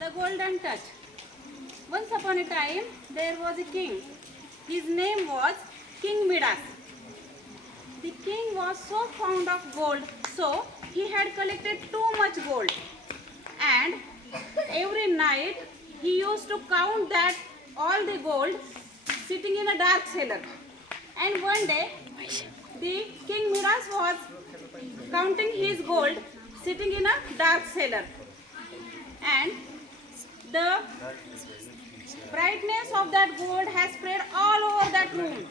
The golden touch. Once upon a time, there was a king. His name was King Midas. The king was so fond of gold, so he had collected too much gold. And every night, he used to count that all the gold sitting in a dark cellar. And one day, the King Midas was counting his gold sitting in a dark cellar. And the brightness of that gold has spread all over that room,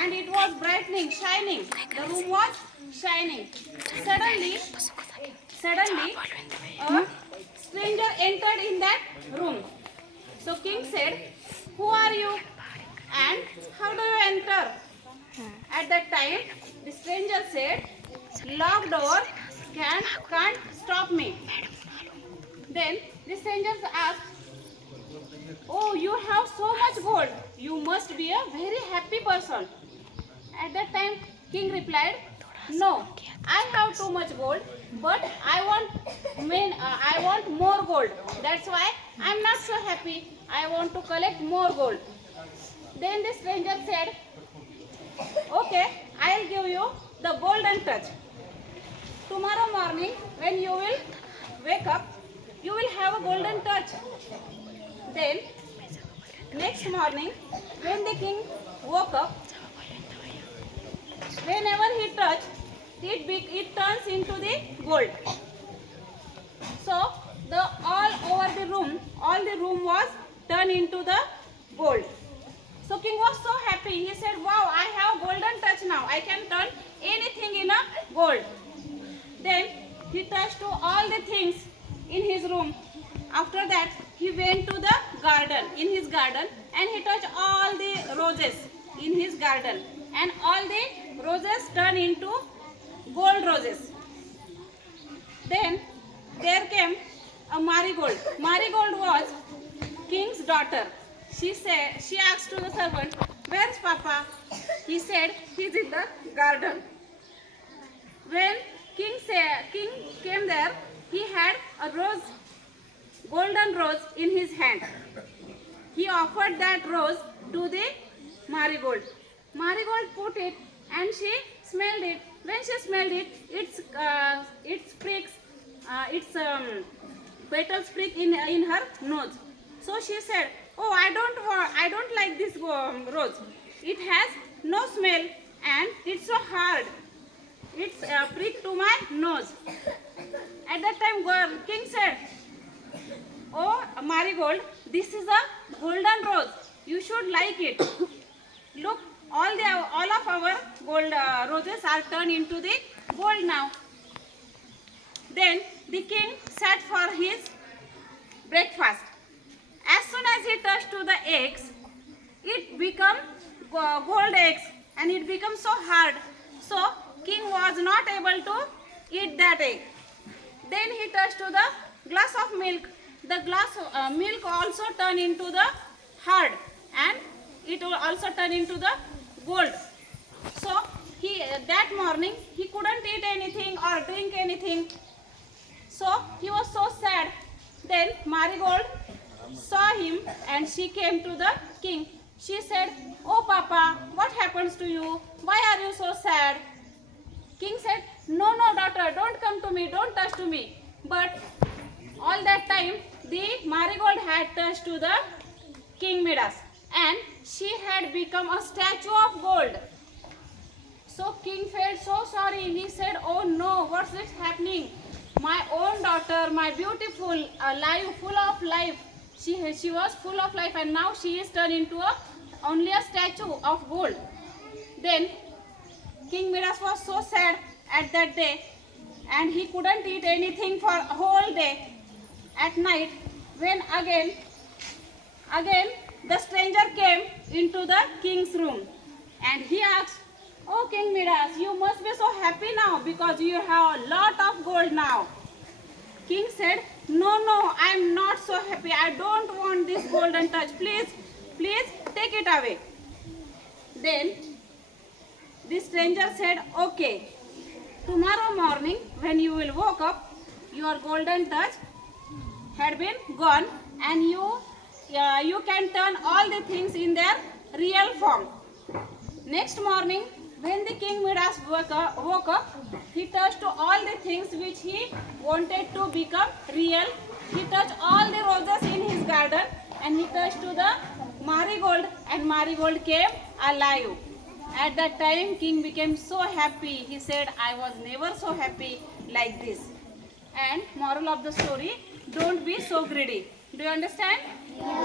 and it was brightening, shining. The room was shining. Suddenly, a stranger entered in that room. So king said, "Who are you? And how do you enter?" At that time, the stranger said, "Locked door can't stop me." Then the stranger asked, "Oh, you have so much gold. You must be a very happy person." At that time, king replied, "No, I have too much gold, but I want more gold. That's why I'm not so happy. I want to collect more gold." Then the stranger said, "Okay, I'll give you the golden touch. Tomorrow morning, when you will wake up, you will have a golden touch." Then, next morning, when the king woke up, whenever he touched, it turns into the gold. So, all the room was turned into the gold. So, king was so happy. He said, "Wow, I have golden touch now. I can turn anything in a gold." Then, he touched to all the things in his room. After that, he went to the garden, and he touched all the roses in his garden, and all the roses turned into gold roses. Then there came a marigold. Marigold was king's daughter. She asked to the servant, "Where's Papa?" He said, "He's in the garden." When king came there, he had a golden rose in his hand. He offered that rose to the marigold. Marigold put it, and she smelled it. When she smelled it, its petals prick in her nose. So she said, "Oh, I don't like this rose. It has no smell, and it's so hard. It's prick to my nose." At that time, king said, "Oh, marigold, this is a golden rose. You should like it. Look, all of our gold roses are turned into the gold now." Then the king sat for his breakfast. As soon as he touched to the eggs, it became gold eggs, and it became so hard. So king was not able to eat that egg. Then he touched to the glass of milk. The glass milk also turned into the hard, and it will also turn into the gold. So that morning he couldn't eat anything or drink anything. So he was so sad. Then Marigold saw him, and she came to the king. She said, "Oh Papa, what happens to you? Why are you so sad?" King said, "No, daughter, don't come to me, don't touch to me." But all that time, the marigold had touched to the King Midas, and she had become a statue of gold. So king felt so sorry. He said, "Oh no, what's this happening? My own daughter, my beautiful, full of life. She was full of life, and now she is turned into only a statue of gold." Then King Midas was so sad at that day, and he couldn't eat anything for a whole day. At night, when again the stranger came into the king's room, and he asked, "Oh King Midas, you must be so happy now because you have a lot of gold now." King said, No, I'm not so happy. I don't want this golden touch. Please take it away." Then the stranger said, "Okay, tomorrow morning when you will wake up, your golden touch had been gone, and you can turn all the things in their real form. Next morning, when the king Midas woke up, he touched all the things which he wanted to become real. He touched all the roses in his garden, and he touched to the marigold, and marigold came alive. At that time, king became so happy. He said, I was never so happy like this. And moral of the story, don't be so greedy. Do you understand?